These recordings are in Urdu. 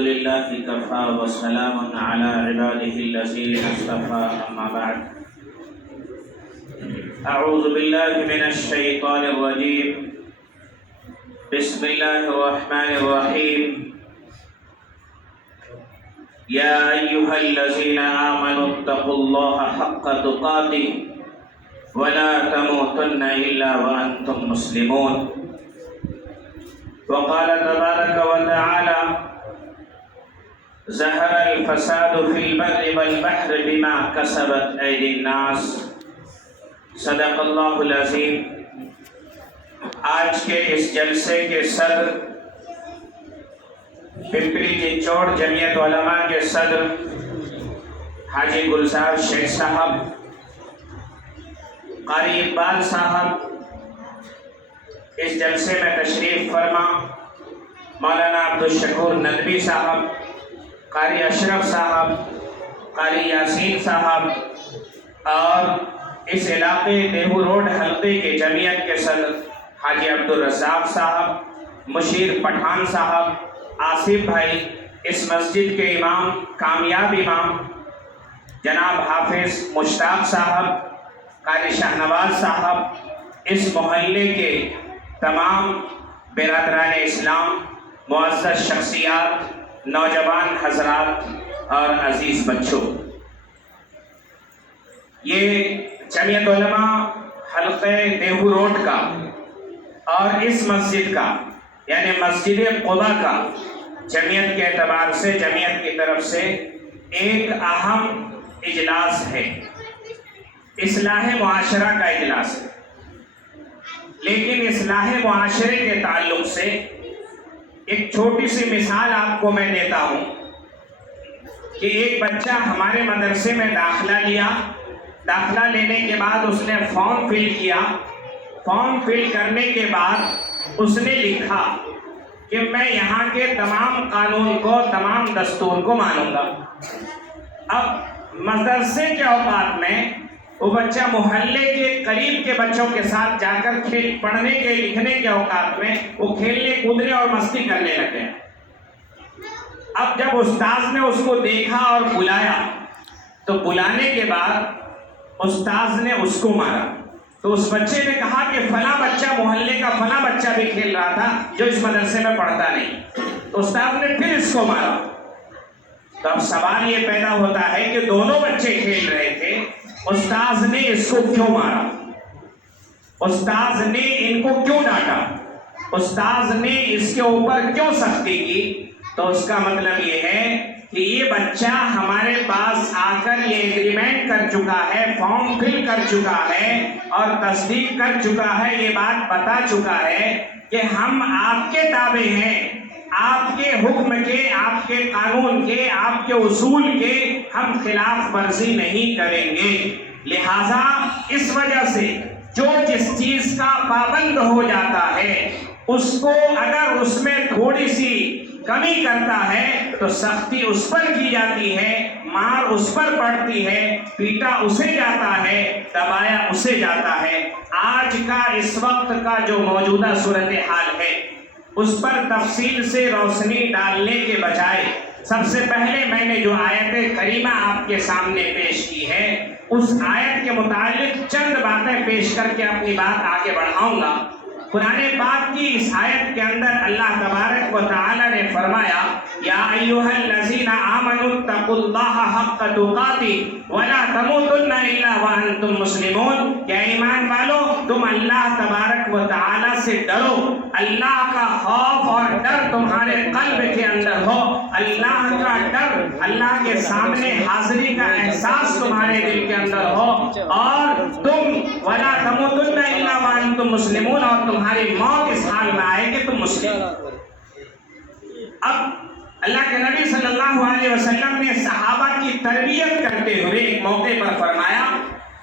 لله كفى وسلام على عباده الذين اصطفى أما بعد أعوذ بالله من الشيطان الرجيم بسم الله الرحمن الرحيم يا أيها الذين آمنوا اتقوا الله حق تقاته ولا تموتن إلا وأنتم مسلمون وقال تبارك وتعالى ظهر الفساد في البر والبحر بما كسبت أيدي الناس صدق اللہ العظیم۔ آج کے اس جلسے کے صدر پمپری چنچوڑ جمعیت علماء کے صدر حاجی گلزار شیخ صاحب، قاری اقبال صاحب، اس جلسے میں تشریف فرما مولانا عبدالشکور ندوی صاحب، قاری اشرف صاحب، قاری یاسین صاحب، اور اس علاقے دیہو روڈ حلقے کے جمعیت کے صدر حاجی عبدالرزاق صاحب، مشیر پٹھان صاحب، آصف بھائی، اس مسجد کے امام، کامیاب امام جناب حافظ مشتاق صاحب، قاری شاہنواز صاحب، اس محلے کے تمام برادران اسلام، معزز شخصیات، نوجوان حضرات اور عزیز بچوں، یہ جمعیت علماء حلقہ دیہو روڈ کا اور اس مسجد کا یعنی مسجد قباء کا جمعیت کے اعتبار سے جمعیت کی طرف سے ایک اہم اجلاس ہے، اصلاح معاشرہ کا اجلاس ہے۔ لیکن اصلاح معاشرے کے تعلق سے ایک چھوٹی سی مثال آپ کو میں دیتا ہوں کہ ایک بچہ ہمارے مدرسے میں داخلہ لیا، داخلہ لینے کے بعد اس نے فارم فل کیا، فارم فل کرنے کے بعد اس نے لکھا کہ میں یہاں کے تمام قانون کو، تمام دستور کو مانوں گا۔ اب مدرسے کے اوقات میں وہ بچہ محلے کے قریب کے بچوں کے ساتھ جا کر پڑھنے کے لکھنے کے اوقات میں وہ کھیلنے کودنے اور مستی کرنے لگے۔ اب جب استاذ نے اس کو دیکھا اور بلایا تو بلانے کے بعد استاذ نے اس کو مارا، تو اس بچے نے کہا کہ فلاں بچہ محلے کا فلاں بچہ بھی کھیل رہا تھا جو اس مدرسے میں پڑھتا نہیں، تو استاذ نے پھر اس کو مارا۔ تو اب سوال یہ پیدا ہوتا ہے کہ دونوں بچے کھیل رہے تھے، استاذ نے اس کو کیوں مارا؟ استاذ نے ان کو کیوں ڈانٹا؟ استاذ نے اس کے اوپر کیوں سختی کی؟ تو اس کا مطلب یہ ہے کہ یہ بچہ ہمارے پاس آ کر یہ ایگریمنٹ کر چکا ہے، فارم فل کر چکا ہے اور تصدیق کر چکا ہے، یہ بات بتا چکا ہے کہ ہم آپ کے تابع ہیں، آپ کے حکم کے، آپ کے قانون کے، آپ کے اصول کے ہم خلاف ورزی نہیں کریں گے۔ لہذا اس وجہ سے جو جس چیز کا پابند ہو جاتا ہے اس کو اگر اس میں تھوڑی سی کمی کرتا ہے تو سختی اس پر کی جاتی ہے، مار اس پر پڑتی ہے، پیٹا اسے جاتا ہے، دبایا اسے جاتا ہے۔ آج کا اس وقت کا جو موجودہ صورتحال ہے اس پر تفصیل سے روشنی ڈالنے کے بجائے سب سے پہلے میں نے جو آیت کریمہ آپ کے سامنے پیش کی ہے اس آیت کے متعلق چند باتیں پیش کر کے اپنی بات آگے بڑھاؤں گا۔ قرآن پاک کی اس آیت کے اندر اللہ تبارک و تعالی نے فرمایا یا ایھا الذین آمنوا اتقوا اللہ حق تقاتہ ولا تموتن الا وانتم مسلمون، کہ ایمان والو تم اللہ تبارک و تعالی سے ڈرو، اللہ کا خوف اور ڈر تمہارے قلب کے اندر ہو، اللہ کا ڈر، اللہ کے سامنے حاضری کا احساس تمہارے دل کے اندر ہو، اور تم ولا تموتن الا وانتم مسلمون، اور تمہاری موت اس حال میں آئے کہ تم مسلم۔ اب اللہ کے نبی صلی اللہ علیہ وسلم نے صحابہ کی تربیت کرتے ہوئے ایک موقع پر فرمایا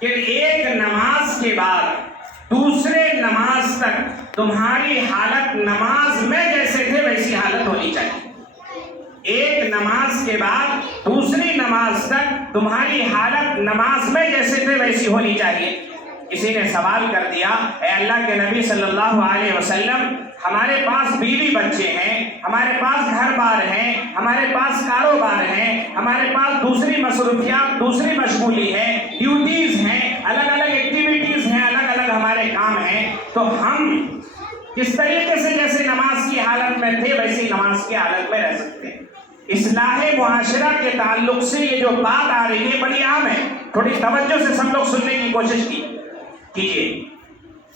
کہ ایک نماز کے بعد دوسرے نماز تک تمہاری حالت نماز میں جیسے تھے ویسی حالت ہونی چاہیے۔ ایک نماز کے بعد دوسری نماز تک تمہاری حالت نماز میں جیسے تھے ویسی ہونی چاہیے۔ کسی نے سوال کر دیا، اے اللہ کے نبی صلی اللہ علیہ وسلم، ہمارے پاس بیوی بچے ہیں، ہمارے پاس گھر بار ہیں، ہمارے پاس کاروبار ہیں، ہمارے پاس دوسری مصروفیات، دوسری مشغولی ہے، ڈیوٹیز ہیں، الگ الگ ایکٹیویٹیز ہیں، الگ الگ ہمارے کام ہیں، تو ہم کس طریقے سے جیسے نماز کی حالت میں تھے ویسے ہی نماز کی حالت میں رہ سکتے ہیں؟ اصلاح معاشرہ کے تعلق سے یہ جو بات آ رہی ہے بڑی عام ہے، تھوڑی توجہ سے سب لوگ سننے کی کوشش کیجیے۔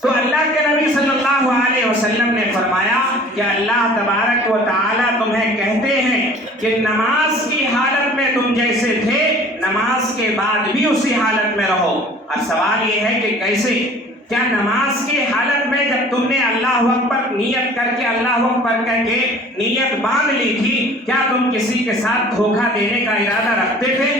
تو اللہ کے نبی صلی اللہ علیہ وسلم نے فرمایا کہ اللہ تبارک و تعالیٰ تمہیں کہتے ہیں کہ نماز کی حالت میں تم جیسے تھے نماز کے بعد بھی اسی حالت میں رہو۔ اور سوال یہ ہے کہ کیسے؟ کیا نماز کی حالت میں جب تم نے اللہ اکبر نیت کر کے اللہ اکبر کہہ کے نیت باندھ لی تھی، کیا تم کسی کے ساتھ دھوکہ دینے کا ارادہ رکھتے تھے؟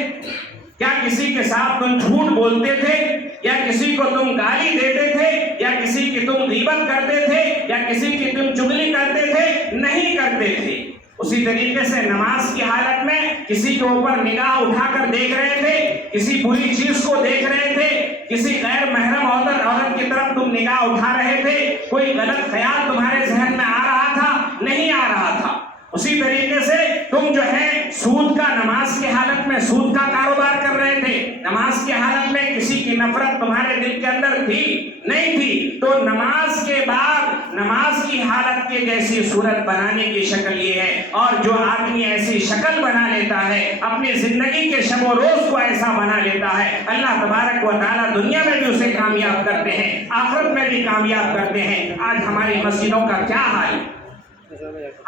کیا کسی کے ساتھ تم جھوٹ بولتے تھے؟ یا کسی کو تم گالی دیتے تھے؟ یا کسی کی تم غیبت کرتے تھے؟ یا کسی کی تم چغلی کرتے تھے؟ نہیں کرتے تھے۔ اسی طریقے سے نماز کی حالت میں کسی کے اوپر نگاہ اٹھا کر دیکھ رہے تھے، کسی بری چیز کو دیکھ رہے تھے، کسی غیر محرم عورت کی طرف تم نگاہ اٹھا رہے تھے، کوئی غلط خیال تمہارے ذہن میں آ رہا تھا؟ نہیں آ رہا تھا۔ اسی طریقے سے تم جو ہے سود کا نماز کی حالت میں سود کا کاروبار کر رہے تھے، نماز کی حالت میں کسی کی نفرت تمہارے دل کے اندر تھی؟ نہیں تھی۔ تو نماز کے بعد نماز کی حالت کے جیسی صورت بنانے کی شکل یہ ہے، اور جو آدمی ایسی شکل بنا لیتا ہے اپنی زندگی کے شب و روز کو ایسا بنا لیتا ہے، اللہ تبارک و تعالیٰ دنیا میں بھی اسے کامیاب کرتے ہیں، آخرت میں بھی کامیاب کرتے ہیں۔ آج ہماری مسجدوں کا کیا حال ہے؟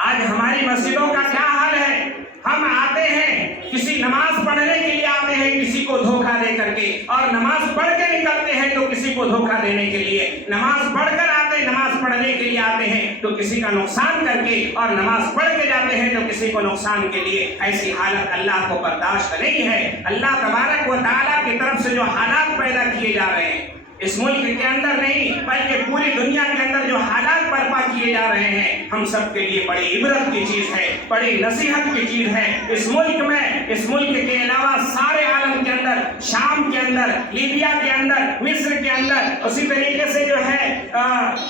آج ہماری مسجدوں کا کیا حال ہے؟ ہم آتے ہیں کسی نماز پڑھنے کے لیے آتے ہیں کسی کو دھوکہ دے کر کے، اور نماز پڑھ کے نکلتے ہیں تو کسی کو دھوکہ دینے کے لیے، نماز پڑھ کر آتے ہیں، نماز پڑھنے کے لیے آتے ہیں تو کسی کا نقصان کر کے، اور نماز پڑھ کے جاتے ہیں تو کسی کو نقصان کے لیے۔ ایسی حالت اللہ کو برداشت نہیں ہے۔ اللہ تبارک و تعالیٰ کی طرف سے جو حالات پیدا کیے جا رہے ہیں اس ملک کے اندر نہیں بلکہ پوری دنیا کے اندر جو حالات برپا کیے جا رہے ہیں، ہم سب کے لیے بڑی عبرت کی چیز ہے، بڑی نصیحت کی چیز ہے۔ اس ملک کے علاوہ سارے عالم کے اندر، شام کے اندر، لیبیا کے اندر، مصر کے اندر، اسی طریقے سے جو ہے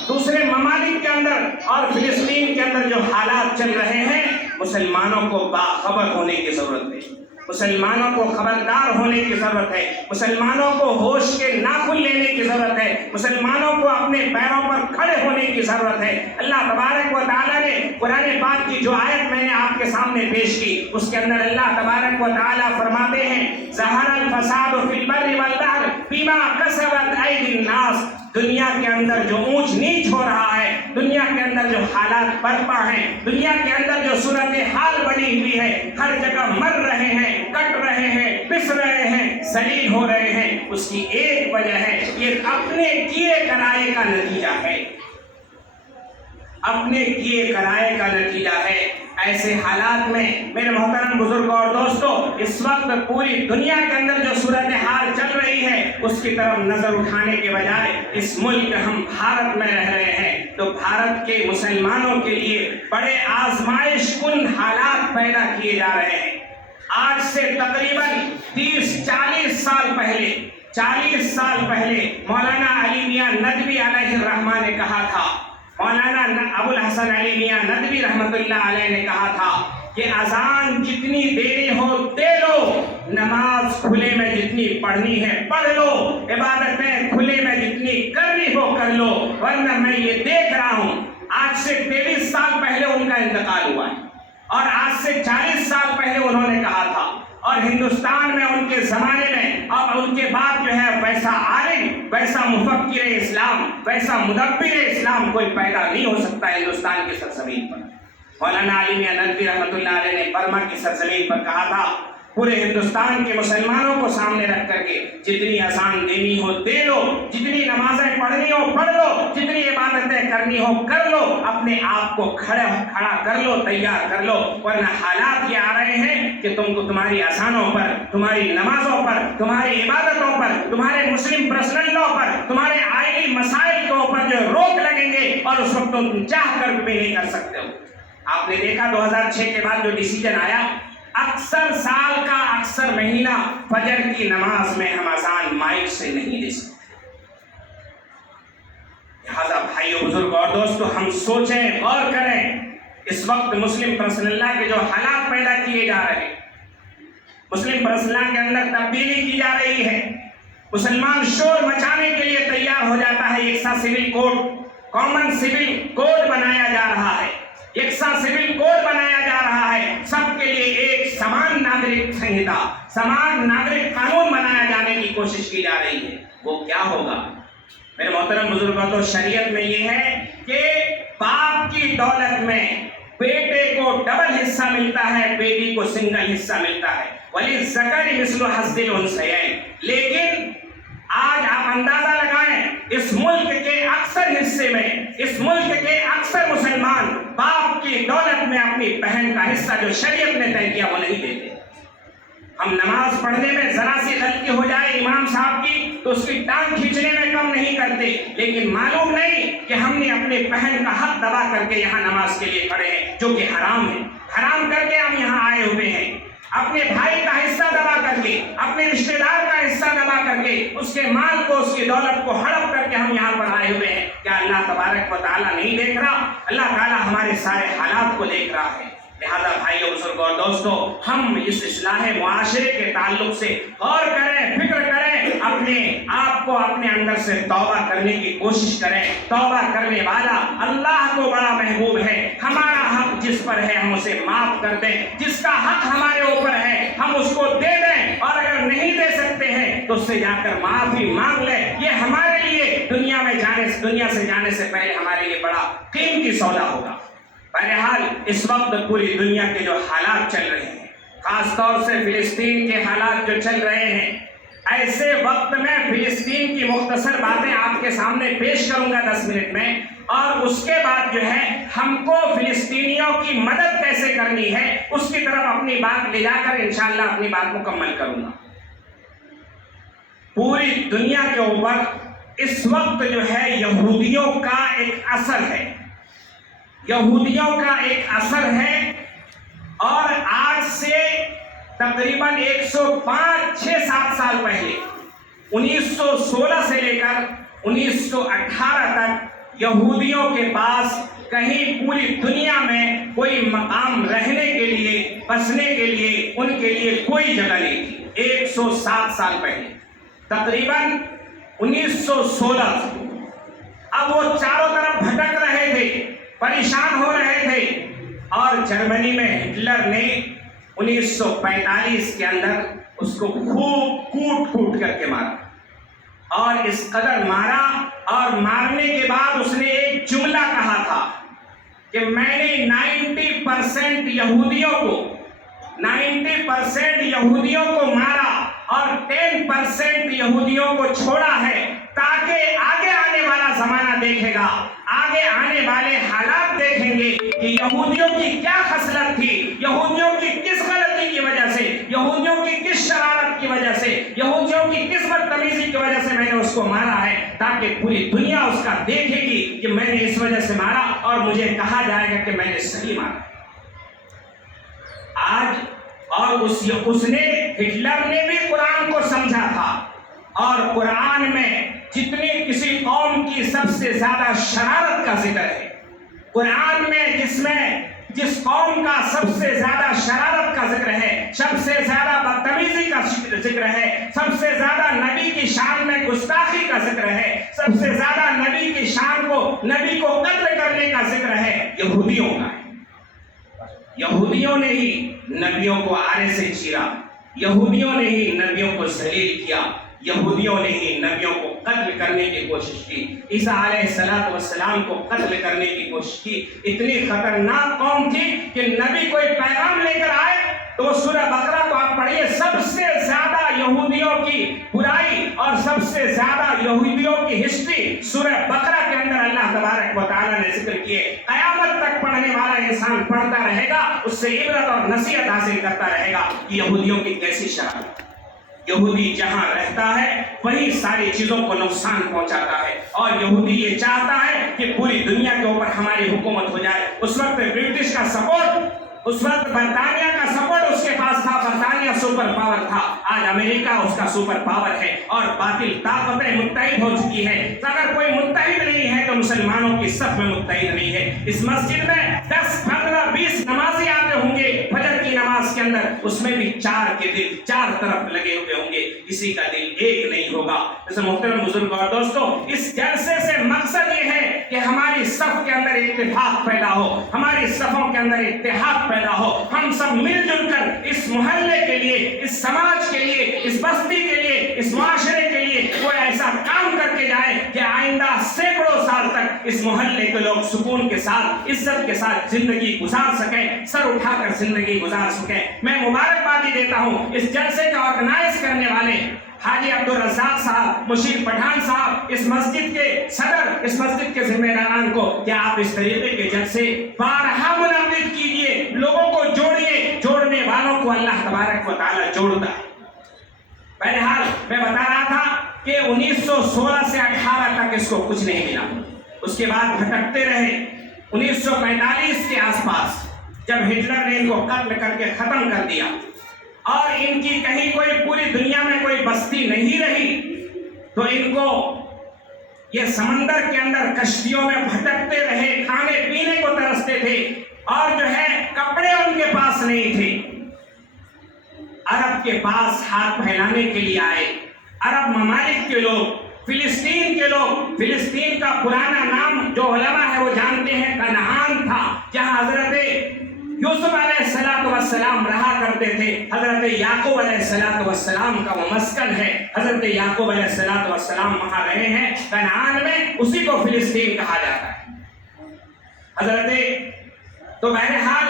دوسرے ممالک کے اندر اور فلسطین کے اندر جو حالات چل رہے ہیں، مسلمانوں کو باخبر ہونے کی ضرورت ہے، مسلمانوں کو خبردار ہونے کی ضرورت ہے، مسلمانوں کو ہوش کے ناخن لینے کی ضرورت ہے، مسلمانوں کو اپنے پیروں پر کھڑے ہونے کی ضرورت ہے۔ اللہ تبارک و تعالیٰ نے قرآن پاک کی جو آیت میں نے آپ کے سامنے پیش کی اس کے اندر اللہ تبارک و تعالیٰ فرماتے ہیں ظہر الفساد فی البر والبحر بما کسبت ایدی الناس۔ دنیا کے اندر جو اونچ نیچ ہو رہا ہے، دنیا کے اندر جو حالات برپا ہیں، دنیا کے اندر جو صورتحال بنی ہوئی ہے، ہر جگہ مر رہے ہیں، کٹ رہے ہیں، پس رہے ہیں، ذلیل ہو رہے ہیں، اس کی ایک وجہ ہے، یہ اپنے کیے کرائے کا نتیجہ ہے، اپنے کیے کرائے کا نتیجہ ہے۔ ایسے حالات میں میرے محترم بزرگ اور دوستو، اس وقت پوری دنیا کے اندر جو صورتحال چل رہی ہے اس کی طرف نظر اٹھانے کے بجائے اس ملک ہم بھارت میں رہ رہے ہیں، تو بھارت کے مسلمانوں کے لیے بڑے آزمائش کن حالات پیدا کیے جا رہے ہیں۔ آج سے تقریباً 30-40 سال پہلے مولانا علی میاں ندوی علیہ الرحمہ نے کہا تھا، مولانا ابو الحسن علی میاں ندوی رحمۃ اللہ علیہ نے کہا تھا کہ اذان جتنی دینی ہو دے لو، نماز کھلے میں جتنی پڑھنی ہے پڑھ لو، عبادتیں کھلے میں جتنی کرنی ہو کر لو، ورنہ میں یہ دیکھ رہا ہوں آج سے 23 سال پہلے ان کا انتقال ہوا ہے، اور آج سے 40 سال پہلے انہوں نے کہا تھا، اور ہندوستان میں ان کے زمانے میں اور ان کے بعد جو ہے ویسا عالم، ویسا مفکر اسلام، ویسا مدبر اسلام کوئی پیدا نہیں ہو سکتا ہندوستان کی سرزمین پر۔ مولانا علی میاں ندوی رحمۃ اللہ علیہ نے برما کی سرزمین پر کہا تھا، پورے ہندوستان کے مسلمانوں کو سامنے رکھ کر کے جتنی اذان دینی ہو دے لو، جتنی نمازیں پڑھنی ہو پڑھ لو، جتنی عبادتیں کرنی ہو کر لو، اپنے آپ کو کھڑا کر لو، تیار کر لو، ورنہ حالات یہ آ رہے ہیں کہ تم کو تمہاری اذانوں پر، تمہاری نمازوں پر، تمہاری عبادتوں پر، تمہارے مسلم پرسنل لا پر، تمہارے آئلی مسائل کے اوپر جو روک لگیں گے، اور اس وقت تم چاہ کر بھی نہیں کر سکتے ہو۔ آپ نے دیکھا 2006 کے بعد جو ڈیسیجن آیا، اکثر سال کا اکثر مہینہ فجر کی نماز میں ہم اذان مائک سے نہیں دے سکتے، بھائیو بزرگ اور دوستو، ہم سوچیں غور کریں، اس وقت مسلم پرسنل لا کے جو حالات پیدا کیے جا رہے ہیں، مسلم پرسنل لا کے اندر تبدیلی کی جا رہی ہے، مسلمان شور مچانے کے لیے تیار ہو جاتا ہے، یکساں civil code, common civil code بنایا جا رہا ہے، یکساں سول کوڈ بنایا جا رہا ہے، سب کے لیے ایک سمان ناگرک سنہتا، سمان ناگرک قانون بنایا جانے کی کوشش کی جا رہی ہے۔ وہ کیا ہوگا؟ میرے محترم بزرگوں، تو شریعت میں یہ ہے کہ باپ کی دولت میں بیٹے کو ڈبل حصہ ملتا ہے، بیٹی کو سنگل حصہ ملتا ہے، وَلِلذَّكَرِ مِثْلُ حَظِّ الْأُنثَيَيْنِ۔ لیکن آج آپ اندازہ لگائیں، اس ملک کے اکثر حصے میں، اس ملک کے اکثر مسلمان باپ کی دولت میں اپنی بہن کا حصہ جو شریعت نے طے کیا وہ نہیں دیتے۔ ہم نماز پڑھنے میں ذرا سی غلطی ہو جائے امام صاحب کی تو اس کی ٹانگ کھینچنے میں کم نہیں کرتے، لیکن معلوم نہیں کہ ہم نے اپنے بہن کا حق دبا کر کے یہاں نماز کے لیے کھڑے ہیں، جو کہ حرام ہے، حرام کر کے ہم یہاں آئے ہوئے ہیں، اپنے بھائی کا حصہ دبا کر کے، اپنے رشتہ دار کا حصہ دبا کر کے، اس کے مال کو، اس کی دولت کو ہڑپ کر کے ہم یہاں پر آئے ہوئے ہیں۔ کیا اللہ تبارک و تعالیٰ نہیں دیکھ رہا؟ اللہ تعالیٰ ہمارے سارے حالات کو دیکھ رہا ہے۔ لہذا بھائیو بزرگو اور دوستو، ہم اس اصلاح معاشرے کے تعلق سے غور کریں، فکر کریں، اپنے آپ کو اپنے اندر سے توبہ کرنے کی کوشش کریں۔ توبہ کرنے والا اللہ کو بڑا محبوب ہے۔ ہمارا حق جس پر ہے ہم اسے معاف کر دیں، جس کا حق ہمارے اوپر ہے ہم اس کو دے دیں، اور اگر نہیں دے سکتے ہیں تو اس سے جا کر معافی مانگ لیں۔ یہ ہمارے لیے دنیا سے جانے سے پہلے ہمارے لیے بڑا قیمتی سودا ہوگا۔ بہرحال اس وقت پوری دنیا کے جو حالات چل رہے ہیں، خاص طور سے فلسطین کے حالات جو چل رہے ہیں، ایسے وقت میں فلسطین کی مختصر باتیں آپ کے سامنے پیش کروں گا 10 منٹ میں، اور اس کے بعد جو ہے ہم کو فلسطینیوں کی مدد کیسے کرنی ہے اس کی طرف اپنی بات لے جا کر انشاءاللہ اپنی بات مکمل کروں گا۔ پوری دنیا کے اوپر اس وقت جو ہے یہودیوں کا ایک اثر ہے، یہودیوں کا ایک اثر ہے، اور آج سے تقریباً 105-6-7 سال پہلے 1916 سے لے کر 1918 تک یہودیوں کے پاس کہیں پوری دنیا میں کوئی مقام رہنے کے لیے، بسنے کے لیے، ان کے لیے کوئی جگہ نہیں تھی۔ 107 سال پہلے تقریباً 1916 اب وہ چاروں طرف بھٹک رہے تھے، پریشان ہو رہے تھے، اور جرمنی میں ہٹلر نے 1945 کے اندر اس کو خوب کوٹ کر کے مارا، اور اس قدر مارا، اور مارنے کے بعد اس نے ایک جملہ کہا تھا کہ میں نے 90% یہودیوں کو مارا اور 10% یہودیوں کو چھوڑا ہے، تاکہ آگے آنے والا زمانہ دیکھے گا، آگے آنے والے حالات دیکھیں گے کہ یہودیوں کی کیا خصلت تھی، یہودیوں کی کس غلطی کی وجہ سے، یہودیوں کی کس شرارت کی وجہ سے، یہودیوں کی کس بدتمیزی کی وجہ سے میں نے اس کو مارا ہے، تاکہ پوری دنیا اس کا دیکھے گی کہ میں نے اس وجہ سے مارا، اور مجھے کہا جائے گا کہ میں نے صحیح مارا۔ آج اور ہٹلر نے بھی قرآن کو سمجھا تھا، اور قرآن میں جتنی کسی قوم کی سب سے زیادہ شرارت کا ذکر ہے، قرآن میں جس قوم کا سب سے زیادہ شرارت کا ذکر ہے، سب سے زیادہ بدتمیزی کا ذکر ہے، سب سے زیادہ نبی کی شان میں گستاخی کا ذکر ہے، سب سے زیادہ نبی کی شان کو، نبی کو قتل کرنے کا ذکر ہے، یہودیوں کا ہے۔ یہودیوں نے ہی نبیوں کو آرے سے چیرا، یہودیوں نے ہی نبیوں کو ذلیل کیا، یہودیوں نے ہی نبیوں کو قتل کرنے کی کوشش کی، عیسیٰ علیہ السلام کو قتل کرنے کی کوشش کی۔ اتنی خطرناک قوم تھی کہ نبی کوئی پیغام لے کر آئے تو سورہ بقرہ کو آپ پڑھیے، سب سے زیادہ یہودیوں کی برائی اور سب سے زیادہ یہودیوں کی ہسٹری سورہ بقرہ کے اندر اللہ تبارک و تعالیٰ نے ذکر کیے۔ قیامت تک پڑھنے والا انسان پڑھتا رہے گا، اس سے عبرت اور نصیحت حاصل کرتا رہے گا کہ یہودیوں کی کیسی شرارت۔ یہودی جہاں رہتا ہے وہی ساری چیزوں کو نقصان پہنچاتا ہے، اور یہودی یہ چاہتا ہے کہ پوری دنیا کے اوپر ہماری حکومت ہو جائے۔ اس وقت برٹش کا سپورٹ اس وقت برطانیہ کا سپورٹ اس کے پاس تھا، برطانیہ سپر پاور تھا، آج امریکہ اس کا سپر پاور ہے اور باطل طاقتیں متحد ہو چکی ہے۔ اگر کوئی متحد نہیں ہے تو مسلمانوں کی صف میں متحد نہیں ہے۔ اس مسجد میں 10 15 20 نمازی آتے ہوں گے فجر کی نماز کے اندر، اس میں بھی 4 کے دل 4 طرف لگے ہوئے ہوں گے، کسی کا دل ایک نہیں ہوگا۔ جیسے محترم بزرگ اور دوستوں، اس جلسے سے مقصد یہ ہے کہ ہماری صف کے اندر اتفاق پیدا ہو، ہماری صفوں کے اندر اتحاد پیدا ہو، ہم سب مل جل کر اس محلے کے لیے، اس سماج کے لیے، اس بستی کے لیے، اس معاشرے کے لیے کوئی ایسا کام کر کے جائے کہ آئندہ سینکڑوں سال تک اس محلے کے لوگ سکون کے ساتھ، عزت کے ساتھ زندگی گزار سکیں، سر اٹھا کر زندگی گزار سکیں۔ میں مبارکبادی دیتا ہوں اس جلسے کا آرگنائز کرنے والے حاجی عبدالرزاق صاحب، مشیر پٹھان صاحب، اس مسجد کے صدر، اس مسجد کے ذمہ داران کو کہ آپ اس طریقے کے جلسے بارہا منعقد کیجئے، لوگوں کو جوڑیے، جوڑنے والوں کو اللہ تبارک و تعالی جوڑتا ہے۔ بہرحال میں بتا رہا تھا کہ 1916 سے 18 تک اس کو کچھ نہیں ملا، اس کے بعد بھٹکتے رہے۔ 1945 کے آس پاس جب ہٹلر نے ان کو قتل کر کے ختم کر دیا اور ان کی کہیں کوئی پوری دنیا میں کوئی بستی نہیں رہی، تو ان کو یہ سمندر کے اندر کشتیوں میں بھٹکتے رہے، کھانے پینے کو ترستے تھے اور جو ہے کپڑے ان کے پاس نہیں تھے۔ عرب کے پاس ہاتھ پھیلانے کے لیے آئے، عرب ممالک کے لوگ، فلسطین کے لوگ۔ فلسطین کا پرانا نام جو علماء ہے وہ جانتے ہیں کنعان تھا، جہاں حضرت یوسف علیہ السلام رہا کرتے تھے، حضرت یعقوب علیہ السلام کا وہ مسکن ہے، حضرت یعقوب علیہ السلام وہاں رہے ہیں کنعان میں، اسی کو فلسطین کہا جاتا ہے۔ تو بہرحال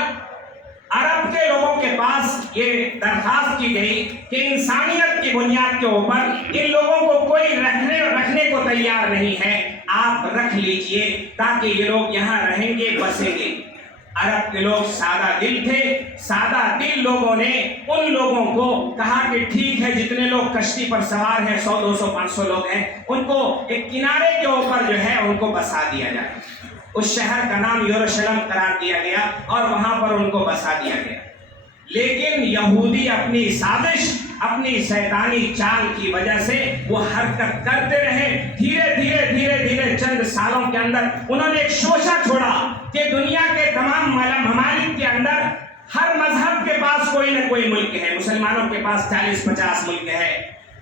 عرب کے لوگوں کے پاس یہ درخواست کی گئی کہ انسانیت کی بنیاد کے اوپر ان لوگوں کو کوئی رکھنے کو تیار نہیں ہے، آپ رکھ لیجئے تاکہ یہ لوگ یہاں رہیں گے، بسیں گے۔ عرب کے لوگ سادہ دل تھے، سادہ دل لوگوں نے ان لوگوں کو کہا کہ ٹھیک ہے، جتنے لوگ کشتی پر سوار ہیں، 100 200 500 لوگ ہیں، ان کو ایک کنارے کے اوپر جو ہے ان کو بسا دیا جائے۔ اس شہر کا نام یروشلم قرار دیا گیا اور وہاں پر ان کو بسا دیا گیا۔ لیکن یہودی اپنی سازش، اپنی شیطانی چال کی وجہ سے وہ حرکت کرتے رہے۔ دھیرے چند سالوں کے اندر انہوں نے ایک شوشہ چھوڑا کہ دنیا کے تمام ممالک کے اندر ہر مذہب کے پاس کوئی نہ کوئی ملک ہے۔ مسلمانوں کے پاس 40-50 ملک ہے،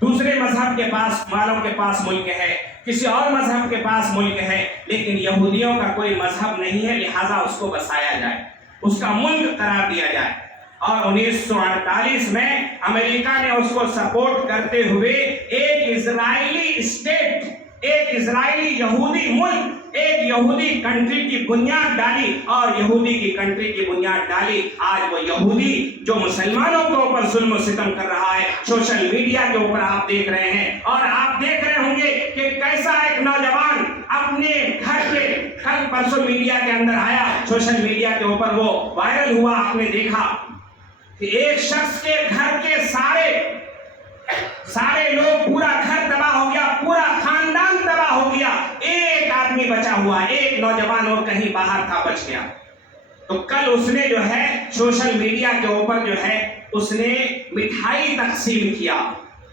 دوسرے مذہب کے پاس والوں کے پاس ملک ہے، کسی اور مذہب کے پاس ملک ہے، لیکن یہودیوں کا کوئی مذہب نہیں ہے، لہٰذا اس کو بسایا جائے، اس کا ملک قرار دیا جائے۔ اور 1948 میں امریکہ نے اس کو سپورٹ کرتے ہوئے ایک اسرائیلی اسٹیٹ، ایک اسرائیلی یہودی ملک، ایک یہودی کنٹری کی بنیاد ڈالی اور یہودی کی کنٹری کی بنیاد ڈالی۔ آج وہ یہودی جو مسلمانوں کے اوپر ظلم و ستم کر رہا ہے، سوشل میڈیا کے اوپر آپ دیکھ رہے ہیں، اور آپ دیکھ رہے ہوں گے کہ کیسا ایک نوجوان اپنے گھر کے کل پرسوں میڈیا کے اندر آیا، سوشل میڈیا کے اوپر وہ وائرل ہوا، آپ نے دیکھا کہ ایک شخص کے گھر کے سارے لوگ، پورا گھر تباہ ہو گیا، پورا خاندان تباہ ہو گیا، ایک آدمی بچا ہوا، ایک نوجوان اور کہیں باہر تھا، بچ گیا۔ تو کل اس نے جو ہے سوشل میڈیا کے اوپر جو ہے اس نے مٹھائی تقسیم کیا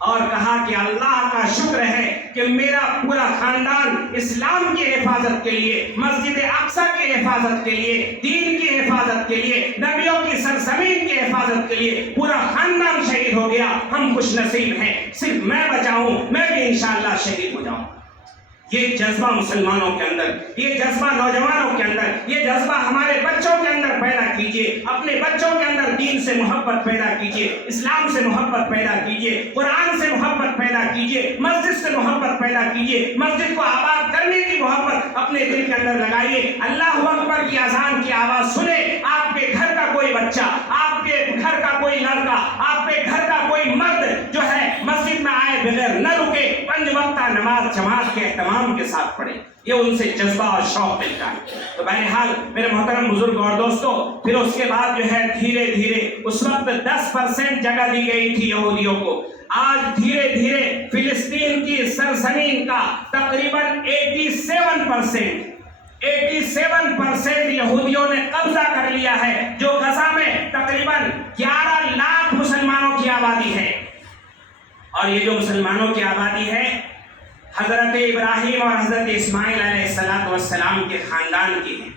اور کہا کہ اللہ کا شکر ہے کہ میرا پورا خاندان اسلام کی حفاظت کے لیے، مسجد اقصی کی حفاظت کے لیے، دین کی حفاظت کے لیے، نبیوں کی سرزمین کی حفاظت کے لیے پورا خاندان شہید ہو گیا۔ ہم خوش نصیب ہیں، صرف میں بچا ہوں، میں بھی انشاءاللہ شہید ہو جاؤں۔ یہ جذبہ مسلمانوں کے اندر، یہ جذبہ نوجوانوں کے اندر، یہ جذبہ ہمارے بچوں کے اندر پیدا کیجئے، اپنے بچوں کے اندر دین سے محبت پیدا کیجئے، اسلام سے محبت پیدا کیجئے، قرآن سے محبت پیدا کیجئے، مسجد سے محبت پیدا کیجئے، مسجد کو آباد کرنے کی محبت اپنے دل کے اندر لگائیے۔ اللہ اکبر کی اذان کی آواز سنے، آپ کے گھر کا کوئی بچہ، آپ کے گھر کا کوئی لڑکا، آپ کے گھر کا کوئی مرد جو ہے مسجد میں آئے بغیر نہ رکے، 5 وقتہ نماز جماعت کے اہتمام کے ساتھ پڑھے، یہ ان سے جذبہ اور شوق ملتا ہے۔ تو بہرحال میرے محترم بزرگ اور دوستو، پھر اس کے بعد جو ہے دھیرے اس وقت 10% جگہ دی گئی تھی یہودیوں کو، آج دھیرے فلسطین کی سرزمین کا تقریباً 87% 87% یہودیوں نے قبضہ کر لیا ہے، جو غزہ میں تقریباً 11 لاکھ مسلمانوں کی آبادی ہے۔ اور یہ جو مسلمانوں کی آبادی ہے حضرت ابراہیم اور حضرت اسماعیل علیہ السلام کے خاندان کی ہے۔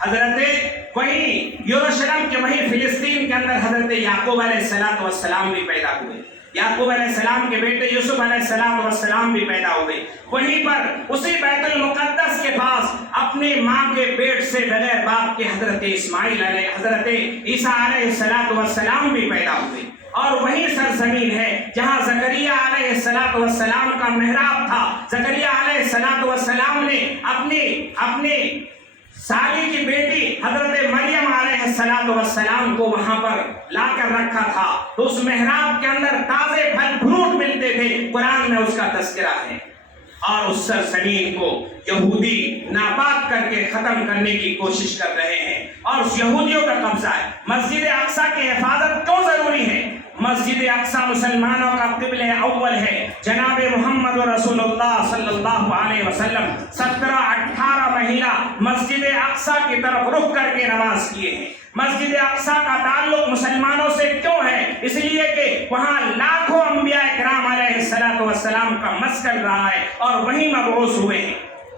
حضرت وہی یروشلم کے وہی فلسطین کے اندر حضرت یعقوب علیہ السلام بھی پیدا ہوئے، یعقوب علیہ السلام کے بیٹے یوسف علیہ السلام بھی پیدا ہوئے۔ وہیں پر اسی بیت المقدس کے پاس اپنی ماں کے پیٹ سے بغیر باپ کے حضرت عیسیٰ علیہ السلام بھی پیدا ہوئے۔ اور وہی سرزمین ہے جہاں زکریا علیہ السلام کا محراب تھا۔ زکریا علیہ السلام نے اپنی سالی کی بیٹی حضرت مریم علیہ السلام کو وہاں پر لا کر رکھا تھا، تو اس محراب کے اندر تازے پھل فروٹ ملتے تھے، قرآن میں اس کا تذکرہ ہے۔ اور اس سرزمین کو یہودی ناپاک کر کے ختم کرنے کی کوشش کر رہے ہیں، اور اس یہودیوں کا قبضہ ہے۔ مسجد اقصیٰ کی حفاظت کیوں ضروری ہے؟ مسجد اقصیٰ مسلمانوں کا قبلہ اول ہے۔ جناب محمد رسول اللہ صلی اللہ علیہ وسلم 17-18 مہینہ مسجد اقصیٰ کی طرف رخ کر کے نماز کیے ہیں۔ مسجد اقصیٰ کا تعلق مسلمانوں سے کیوں ہے؟ اس لیے کہ وہاں لاکھوں انبیاء کرام علیہ السلام کا مسکن رہا ہے اور وہیں مبعوث ہوئے ہیں۔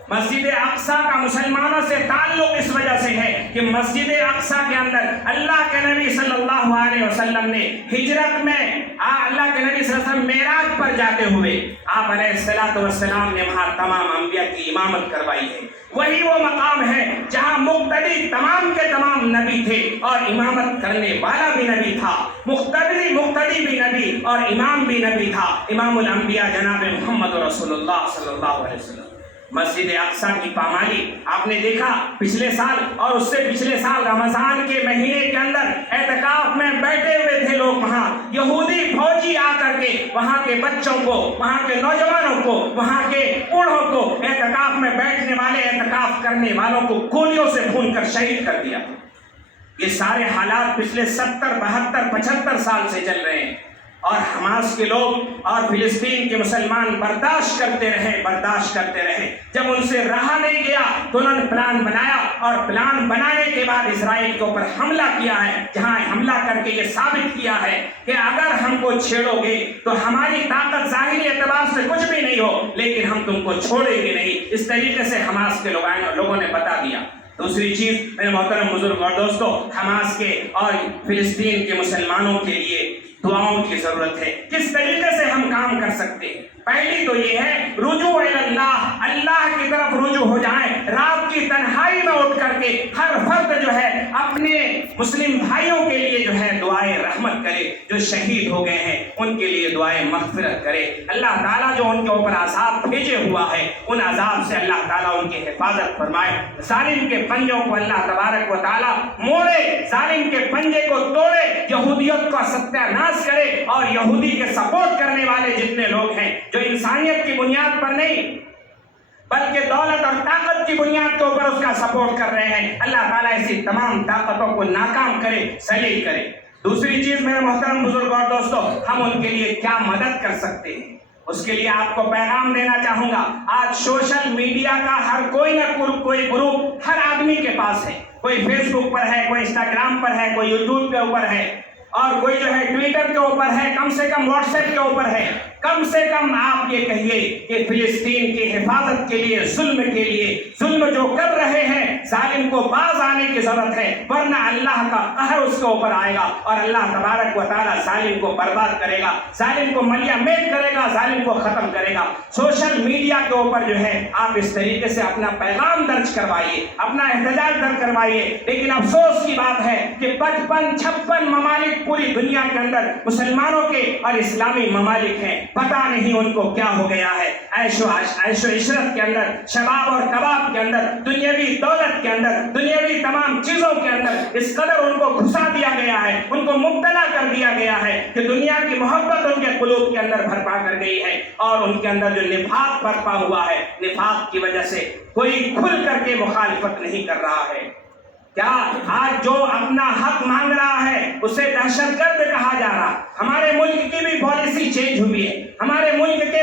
مسجد اقصیٰ کا مسلمانوں سے تعلق اس وجہ سے ہے کہ مسجد اقصیٰ کے اندر اللہ کے نبی صلی اللہ علیہ وسلم نے ہجرت میں اللہ کے نبی صلی اللہ علیہ وسلم معراج پر جاتے ہوئے آپ علیہ السلام نے وہاں تمام انبیاء کی امامت کروائی ہے۔ وہی وہ مقام ہے جہاں مقتدی تمام کے تمام نبی تھے اور امامت کرنے والا بھی نبی تھا، مقتدی بھی نبی اور امام بھی نبی تھا، امام الانبیاء جناب محمد رسول اللہ صلی اللہ علیہ وسلم۔ مسجد اقصیٰ کی پامالی آپ نے دیکھا پچھلے سال اور اس سے پچھلے سال رمضان کے مہینے کے اندر اعتکاف میں بیٹھے ہوئے تھے لوگ، وہاں یہودی فوجی آ کر کے وہاں کے بچوں کو، وہاں کے نوجوانوں کو، وہاں کے بوڑھوں کو، اعتکاف میں بیٹھنے والے اعتکاف کرنے والوں کو گولیوں سے بھون کر شہید کر دیا۔ یہ سارے حالات پچھلے 70 72 75 سال سے چل رہے ہیں، اور حماس کے لوگ اور فلسطین کے مسلمان برداشت کرتے رہے۔ جب ان سے رہا نہیں گیا تو انہوں نے پلان بنایا، اور پلان بنانے کے بعد اسرائیل کے اوپر حملہ کیا ہے، جہاں حملہ کر کے یہ ثابت کیا ہے کہ اگر ہم کو چھیڑو گے تو ہماری طاقت ظاہری اعتبار سے کچھ بھی نہیں ہو، لیکن ہم تم کو چھوڑیں گے نہیں۔ اس طریقے سے حماس کے لوگوں نے بتا دیا۔ دوسری چیز میرے محترم بزرگ اور دوستو، حماس کے اور فلسطین کے مسلمانوں کے لیے دعاؤں کی ضرورت ہے۔ کس طریقے سے ہم کام کر سکتے ہیں؟ پہلی تو یہ ہے رجوع اللہ، اللہ کی طرف رجوع ہو جائیں۔ رات کی تنہائی میں اٹھ کر کے ہر فرد جو ہے اپنے مسلم بھائیوں کے لیے جو ہے دعائے رحمت کرے، جو شہید ہو گئے ہیں ان کے لیے دعائے مغفرت کرے۔ اللہ تعالیٰ جو ان کے اوپر عذاب بھیجے ہوا ہے ان عذاب سے اللہ تعالیٰ ان کی حفاظت فرمائے۔ ظالم کے پنجوں کو اللہ تبارک و تعالیٰ موڑے، ظالم کے پنجے کو توڑے، یہودیت کا ستیہ ناش کرے، اور یہودی کے سپورٹ کرنے والے جتنے لوگ ہیں جو انسانیت کی بنیاد پر نہیں بلکہ دولت اور طاقت کی بنیاد کے اوپر اس کا سپورٹ کر رہے ہیں، اللہ تعالیٰ ایسی تمام طاقتوں کو ناکام کرے، ذلیل کرے۔ دوسری چیز میرے محترم بزرگ اور دوستو، ہم ان کے لیے کیا مدد کر سکتے ہیں، اس کے لیے آپ کو پیغام دینا چاہوں گا۔ آج سوشل میڈیا کا ہر کوئی نہ کوئی گروپ ہر آدمی کے پاس ہے، کوئی فیس بک پر ہے، کوئی انسٹاگرام پر ہے، کوئی یوٹیوب کے اوپر ہے، اور کوئی جو ہے ٹویٹر کے اوپر ہے، کم سے کم واٹس ایپ کے اوپر ہے۔ کم سے کم آپ یہ کہیے کہ فلسطین کی حفاظت کے لیے، ظلم جو کر رہے ہیں، ظالم کو باز آنے کی ضرورت ہے، ورنہ اللہ کا قہر اس کے اوپر آئے گا اور اللہ تبارک و تعالیٰ ظالم کو برباد کرے گا، ظالم کو ملیہ میٹ کرے گا، ظالم کو ختم کرے گا۔ سوشل میڈیا کے اوپر جو ہے آپ اس طریقے سے اپنا پیغام درج کروائیے، اپنا احتجاج درج کروائیے، لیکن افسوس کی بات ہے کہ 55-56 ممالک پوری دنیا کے اندر مسلمانوں کے اور اسلامی ممالک ہیں، پتہ نہیں ان کو کیا ہو گیا ہے۔ عیش و عشرت کے اندر، شباب اور کباب کے اندر، دنیاوی دولت کے اندر، دنیاوی تمام چیزوں کے اندر اس قدر ان کو گھسا دیا گیا ہے، ان کو مبتلا کر دیا گیا ہے کہ دنیا کی محبت ان کے قلوب کے اندر بھرپا کر گئی ہے، اور ان کے اندر جو نفاق برپا ہوا ہے، نفاق کی وجہ سے کوئی کھل کر کے مخالفت نہیں کر رہا ہے۔ کیا آج جو اپنا حق مانگ رہا ہے اسے دہشت گرد کہا جا رہا؟ ہمارے ملک کی بھی پالیسی چینج ہوئی ہے، ہمارے ملک کے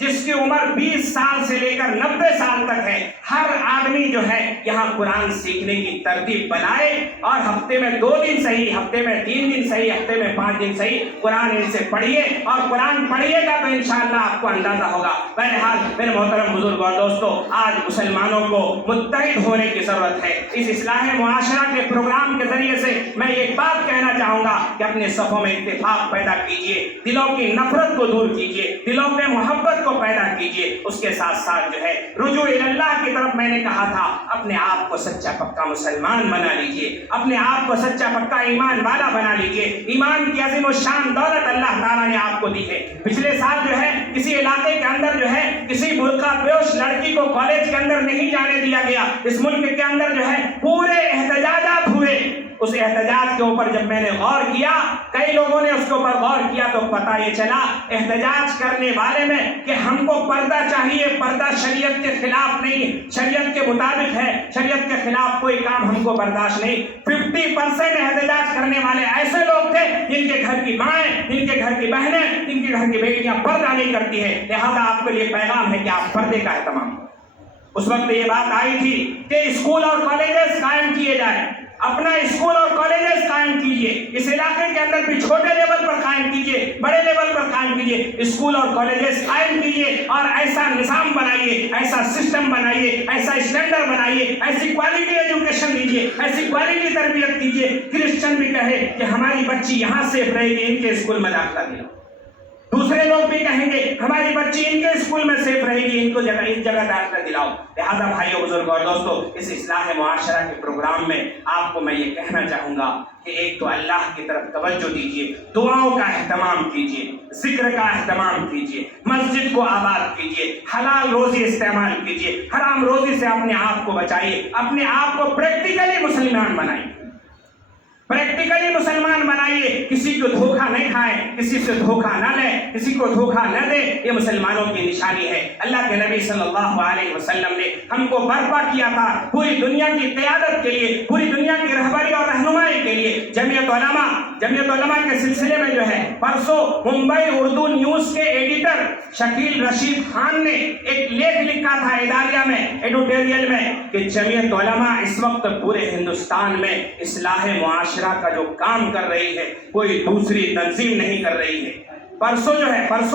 جس کی عمر 20 سال سے لے کر 90 سال تک ہے، ہر آدمی جو ہے یہاں قرآن سیکھنے کی ترتیب بنائے اور ہفتے میں 2 دن صحیح، ہفتے میں 3 دن صحیح، ہفتے میں 5 دن صحیح قرآن ان سے پڑھیے، اور قرآن پڑھیے گا تو انشاءاللہ آپ کو اندازہ ہوگا۔ بہرحال میرے محترم بزرگ اور دوستو، آج مسلمانوں کو متحد ہونے کی ضرورت ہے۔ اس اصلاح معاشرہ کے پروگرام کے ذریعے سے میں ایک بات کہنا چاہوں گا کہ اپنے صفوں میں اتفاق پیدا کیجئے، دلوں کی نفرت کو دور کیجئے، دلوں میں محبت کو پیدا کیجئے، اس کے ساتھ ساتھ جو ہے رجوع اللہ کی طرف میں نے کہا تھا اپنے آپ کو سچا پکا مسلمان بنا لیجئے، اپنے آپ کو سچا پکا ایمان والا بنا لیجئے۔ ایمان کی عظیم و شان دولت اللہ تعالیٰ نے آپ کو دی ہے۔ پچھلے سال جو ہے کسی علاقے کے اندر جو ہے کسی برقع پوش لڑکی کو کالج کے اندر نہیں جانے دیا گیا۔ اس ملک کے اندر جو ہے پورے احتجاجات ہوئے۔ اس احتجاج کے اوپر جب میں نے غور کیا، کئی لوگوں نے اس کے اوپر غور کیا، تو پتہ یہ چلا احتجاج کرنے والے میں کہ ہم کو پردہ چاہیے، پردہ شریعت کے خلاف نہیں، شریعت کے مطابق ہے، شریعت کے خلاف کوئی کام ہم کو برداشت نہیں۔ 50% احتجاج کرنے والے ایسے لوگ تھے جن کے گھر کی مائیں، جن کے گھر کی بہنیں، جن کے گھر کی بیٹیاں پردہ نہیں کرتی ہے۔ لہذا آپ کو یہ پیغام ہے کہ آپ پردے کا اہتمام۔ اس وقت یہ بات آئی تھی کہ اسکول اور کالجز قائم کیے جائیں، اپنا اسکول اور کالجز قائم کیجئے، اس علاقے کے اندر بھی چھوٹے لیول پر قائم کیجئے، بڑے لیول پر قائم کیجئے، اسکول اور کالجز قائم کیجئے، اور ایسا نظام بنائیے، ایسا سسٹم بنائیے، ایسا اسٹینڈرڈ بنائیے، ایسی کوالٹی ایجوکیشن دیجئے، ایسی کوالٹی تربیت دیجئے۔ کرسچن بھی کہے کہ ہماری بچی یہاں سیف رہے گی، ان کے اسکول میں داخلہ دلاؤ۔ دوسرے لوگ بھی کہیں گے ہماری بچی ان کے اسکول میں سیف رہے گی، ان کو اس جگہ داخلہ دلاؤ۔ لہذا بھائیو، بزرگ اور دوستو، اس اصلاح معاشرہ کے پروگرام میں آپ کو میں یہ کہنا چاہوں گا کہ ایک تو اللہ کی طرف توجہ دیجیے، دعاؤں کا اہتمام کیجیے، ذکر کا اہتمام کیجیے، مسجد کو آباد کیجیے، حلال روزی استعمال کیجیے، حرام روزی سے اپنے آپ کو بچائیے، اپنے آپ کو پریکٹیکلی مسلمان بنائیے، پریکٹیکلی مسلمان بنائیے۔ کسی کو دھوکہ نہیں کھائیں، کسی سے دھوکہ نہ لیں، کسی کو دھوکہ نہ دیں، یہ مسلمانوں کی نشانی ہے۔ اللہ کے نبی صلی اللہ علیہ وسلم نے ہم کو برپا کیا تھا پوری دنیا کی قیادت کے لیے، پوری دنیا کی رہبری اور رہنمائی کے لیے۔ جمعیت علماء کے سلسلے میں جو ہے پرسوں ممبئی اردو نیوز کے ایڈیٹر شکیل رشید خان نے ایک لیکھ لکھا تھا اداریہ میں، ایڈیٹوریل میں، کہ جمعیت علماء اس وقت پورے ہندوستان میں اصلاح معاشرہ کا جو کام کر رہی ہے کوئی دوسری تنظیم نہیں کر رہی ہے۔ پرسوں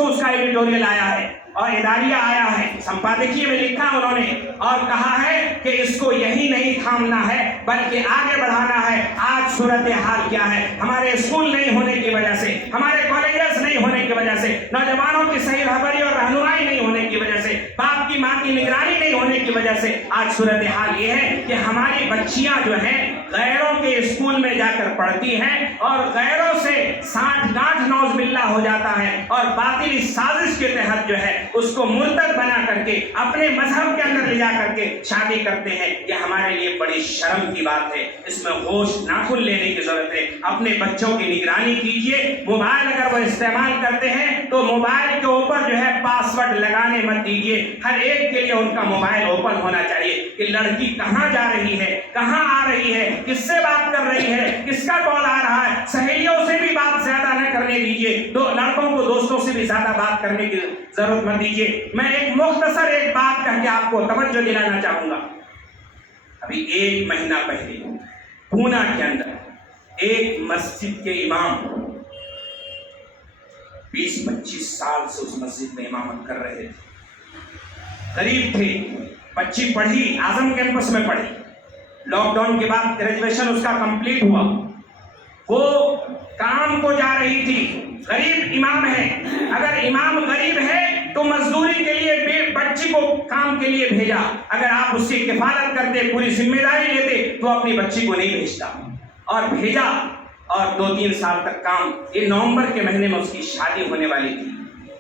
اس کا ایڈیٹوریل آیا ہے اور اداریہ آیا ہے، سمپادکیے میں لکھا انہوں نے اور کہا ہے کہ اس کو یہی نہیں تھامنا ہے بلکہ آگے بڑھانا ہے۔ آج صورتحال کیا ہے؟ ہمارے اسکول نہیں ہونے کی وجہ سے، ہمارے کالجز نہیں ہونے کی وجہ سے، نوجوانوں کی صحیح رہبری اور رہنمائی نہیں ہونے کی وجہ سے، باپ کی ماں کی نگرانی نہیں ہونے کی وجہ سے آج صورتحال یہ ہے کہ ہماری بچیاں جو ہیں غیروں کے اسکول میں جا کر پڑھتی ہیں اور غیروں سے سانٹھ گانٹھ نوز باللہ ہو جاتا ہے، اور باطلی سازش کے تحت جو ہے اس کو مرتد بنا کر کے اپنے مذہب کے اندر لے جا کر کے شادی کرتے ہیں۔ یہ ہمارے لیے بڑی شرم کی بات ہے، اس میں ہوش ناخن لینے کی ضرورت ہے۔ اپنے بچوں کی نگرانی کیجیے، موبائل اگر وہ استعمال کرتے ہیں تو موبائل کے اوپر جو ہے پاسورڈ لگانے مت دیجیے، ہر ایک کے لیے ان کا موبائل اوپن ہونا چاہیے کہ لڑکی کہاں جا رہی ہے، کہاں آ رہی ہے، کس سے بات کر رہی ہے، کس کا کال آ رہا ہے۔ سہیلیوں سے بھی بات زیادہ نہ کرنے دیجیے، لڑکوں کو دوستوں سے بھی زیادہ بات کرنے کی ضرورت مت دیجیے۔ میں ایک مختصر ایک بات کہہ کے آپ کو توجہ دلانا چاہوں گا۔ ابھی 1 مہینہ پہلے پونا کے اندر ایک مسجد کے امام 20-25 سال سے اس مسجد میں امامت کر رہے تھے، غریب تھے، بچی پڑھی، اعظم کیمپس میں پڑھی، لاک ڈاؤن کے بعد گریجویشن اس کا کمپلیٹ ہوا، وہ کام کو جا رہی تھی، غریب امام ہے۔ اگر امام غریب ہے تو مزدوری کے لیے بچی کو کام کے لیے بھیجا، اگر آپ اس کی کفالت کرتے، پوری ذمہ داری لیتے تو اپنی بچی کو نہیں بھیجتا، اور بھیجا، اور 2-3 سال تک کام۔ یہ نومبر کے مہینے میں اس کی شادی ہونے والی تھی،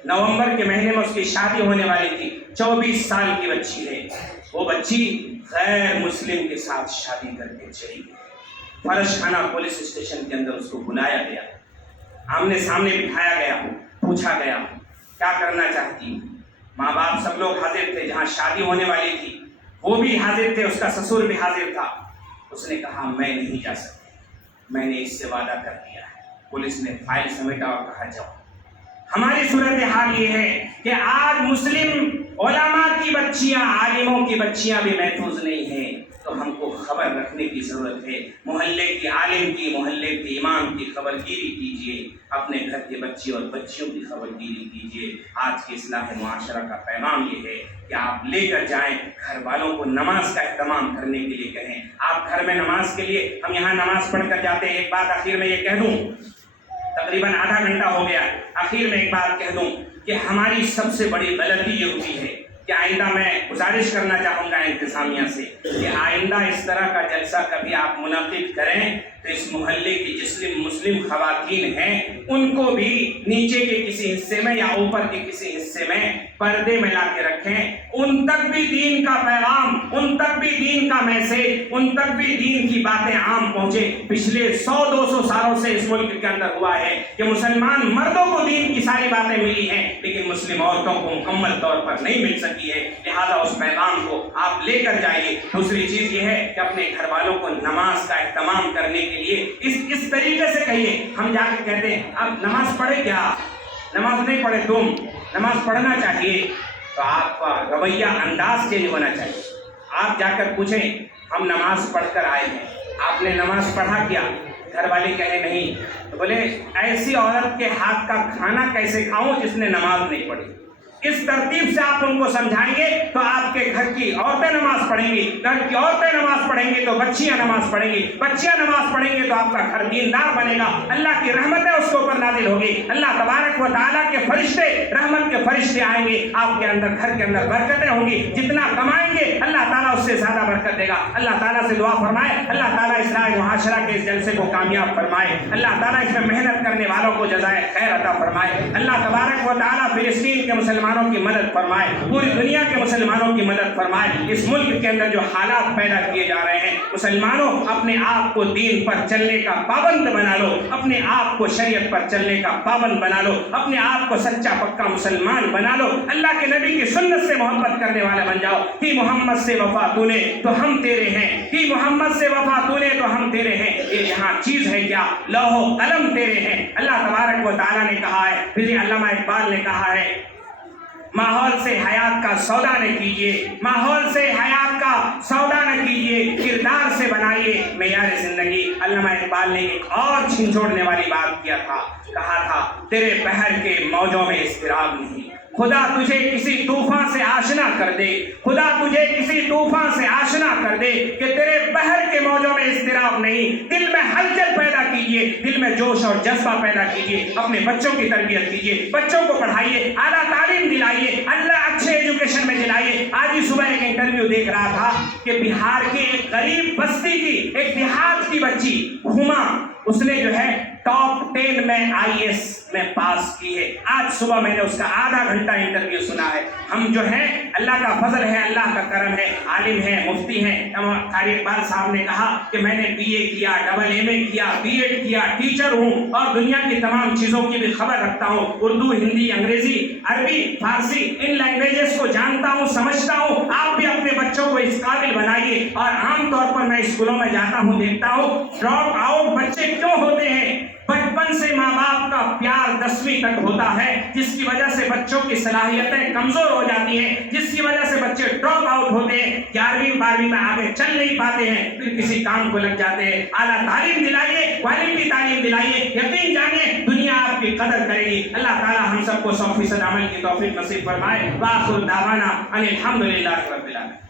نومبر کے مہینے میں اس کی شادی ہونے والی تھی، 24 سال کی بچی ہے۔ وہ بچی غیر مسلم کے ساتھ شادی کر کے چلی گئی۔ فرش خانہ پولیس اسٹیشن کے اندر اس کو بلایا گیا، آمنے سامنے بٹھایا گیا، پوچھا گیا کیا کرنا چاہتی؟ ماں باپ سب لوگ حاضر تھے، جہاں شادی ہونے والی تھی وہ بھی حاضر تھے، اس کا سسر بھی حاضر تھا۔ اس نے کہا میں نہیں جا سکتی، میں نے اس سے وعدہ کر دیا ہے۔ پولیس نے فائل سمیٹا اور کہا جاؤ۔ ہماری صورتحال یہ ہے کہ آج مسلم علماء کی بچیاں، عالموں کی بچیاں بھی محفوظ نہیں ہیں، تو ہم کو خبر رکھنے کی ضرورت ہے۔ محلے کی عالم کی، محلے کے امام کی خبر گیری کیجیے، اپنے گھر کے بچے اور بچیوں کی خبر گیری کیجیے۔ آج کے اصلاح معاشرہ کا پیغام یہ ہے کہ آپ لے کر جائیں، گھر والوں کو نماز کا اہتمام کرنے کے لیے کہیں۔ آپ گھر میں نماز کے لیے، ہم یہاں نماز پڑھ کر جاتے ہیں۔ ایک بات آخر میں یہ کہہ دوں، تقریباً آدھا گھنٹہ ہو گیا، آخر میں ایک بات کہہ دوں کہ ہماری سب سے بڑی غلطی یہ ہوتی ہے کہ آئندہ میں گزارش کرنا چاہوں گا انتظامیہ سے کہ آئندہ اس طرح کا جلسہ کبھی آپ منعقد کریں تو اس محلے کی جس مسلم خواتین ہیں ان کو بھی نیچے کے کسی حصے میں یا اوپر کے کسی حصے میں پردے میں لا کے رکھیں، ان تک بھی دین کا پیغام، ان تک بھی دین کا میسج، ان تک بھی دین کی باتیں عام پہنچے۔ پچھلے 100-200 سالوں سے اس ملک کے اندر ہوا ہے کہ مسلمان مردوں کو دین کی ساری باتیں ملی ہیں لیکن مسلم عورتوں کو مکمل طور پر نہیں مل سکی ہے، لہذا اس پیغام کو آپ لے کر جائیے۔ دوسری چیز یہ ہے کہ اپنے گھر والوں کو نماز کا اہتمام کرنے کے لیے اس طریقے سے کہیے۔ ہم جا کے کہتے ہیں آپ نماز پڑھے کیا؟ نماز نہیں پڑھے تم، نماز پڑھنا چاہیے، تو آپ کا رویہ انداز چینج ہونا چاہیے۔ آپ جا کر پوچھیں ہم نماز پڑھ کر آئے ہیں، آپ نے نماز پڑھا کیا؟ گھر والے کہے نہیں، تو بولے ایسی عورت کے ہاتھ کا کھانا کیسے کھاؤں جس نے نماز نہیں پڑھی؟ اس ترتیب سے آپ ان کو سمجھائیں گے تو آپ کے گھر کی عورتیں نماز پڑھیں گی، گھر کی عورتیں نماز پڑھیں گی تو بچیاں نماز پڑھیں گی، بچیاں نماز پڑھیں گے تو آپ کا گھر دیندار بنے گا، اللہ کی رحمتیں اس کے اوپر نازل ہوگی، اللہ تبارک و تعالیٰ کے فرشتے، رحمت کے فرشتے آئیں گے آپ کے اندر، گھر کے اندر برکتیں ہوں گی، جتنا کمائیں گے اللہ تعالیٰ اس سے زیادہ برکت دے گا۔ اللہ تعالیٰ سے دعا فرمائے اللہ تعالیٰ اصلاح معاشرہ کے اس جلسے کو کامیاب فرمائے، اللہ تعالیٰ اس میں محنت کرنے والوں کو جزائے خیر عطا فرمائے، اللہ تبارک و تعالیٰ فلسطین کے مسلمانوں کی مدد فرمائے، پوری دنیا کے مسلمانوں کی مدد فرمائے۔ اس ملک کے اندر جو حالات پیدا کیے جا رہے ہیں، مسلمانوں اپنے آپ کو دین پر چلنے کا پابند بنا لو، اپنے آپ کو شریعت پر چلنے کا پابند بنا لو، اپنے آپ کو سچا پکا مسلمان بنا لو، اللہ کے نبی کی سنت سے محبت کرنے والے بن جاؤ۔ ہی محمد سے وفا تو نے تو ہم تیرے ہیں، ہی محمد سے وفا تو نے تو ہم تیرے ہیں، یہ یہاں چیز ہے کیا؟ لوح و قلم تیرے ہیں۔ اللہ تبارک و تعالیٰ نے کہا ہے، پھر علامہ اقبال نے کہا ہے، ماحول سے حیات کا سودا نہ کیجیے، ماحول سے حیات کا سودا نہ کیجیے، کردار سے بنائیے معیار زندگی۔ علامہ اقبال نے ایک اور جھنجھوڑنے والی بات کیا تھا، کہا تھا تیرے بحر کے موجوں میں اضطراب نہیں، خدا تجھے کسی طوفان سے آشنا کر دے، خدا تجھے کسی طوفان سے آشنا کر دے کہ تیرے بحر کے موجوں میں اضطراب نہیں۔ دل میں ہلچل پیدا کیجیے، دل میں جوش اور جذبہ پیدا کیجیے، اپنے بچوں کی تربیت کیجیے، بچوں کو پڑھائیے، اعلیٰ تعلیم دلائیے، اللہ اچھے ایجوکیشن میں دلائیے۔ آج ہی صبح ایک انٹرویو دیکھ رہا تھا کہ بہار کے ایک غریب بستی کی، ایک دیہات کی بچی ہما، اس نے جو ہے ٹاپ 10 میں IAS میں پاس کی ہے۔ آج صبح میں نے اس کا آدھا گھنٹہ انٹرویو سنا ہے۔ ہم جو ہیں اللہ کا فضل ہے، اللہ کا کرم ہے، عالم ہیں، مفتی ہیں۔ قاری اقبال صاحب نے کہا کہ میں نے BA کیا، AA کیا، BEd کیا، ٹیچر ہوں اور دنیا کی تمام چیزوں کی بھی خبر رکھتا ہوں، اردو، ہندی، انگریزی، عربی، فارسی، ان لینگویجز کو جانتا ہوں، سمجھتا ہوں۔ آپ بھی اپنے بچوں کو اس قابل بنائیے۔ اور عام طور پر میں اسکولوں میں جاتا ہوں، دیکھتا ہوں ڈراپ آؤٹ بچے کیوں ہوتے ہیں؟ بچپن سے ماں باپ کا پیار 10ویں تک ہوتا ہے، جس کی وجہ سے بچوں کی صلاحیتیں کمزور ہو جاتی ہیں، جس کی وجہ سے بچے ڈراپ آؤٹ ہوتے ہیں، 11ویں 12ویں میں آگے چل نہیں پاتے ہیں، پھر کسی کام کو لگ جاتے ہیں۔ اعلیٰ تعلیم دلائیے، کوالٹی تعلیم دلائیے، یقین جانیے دنیا آپ کی قدر کرے گی۔ اللہ تعالی ہم سب کو 100% عمل کی توفیق نصیب فرمائے۔ وآخر دعوانا ان الحمد للہ رب العالمین۔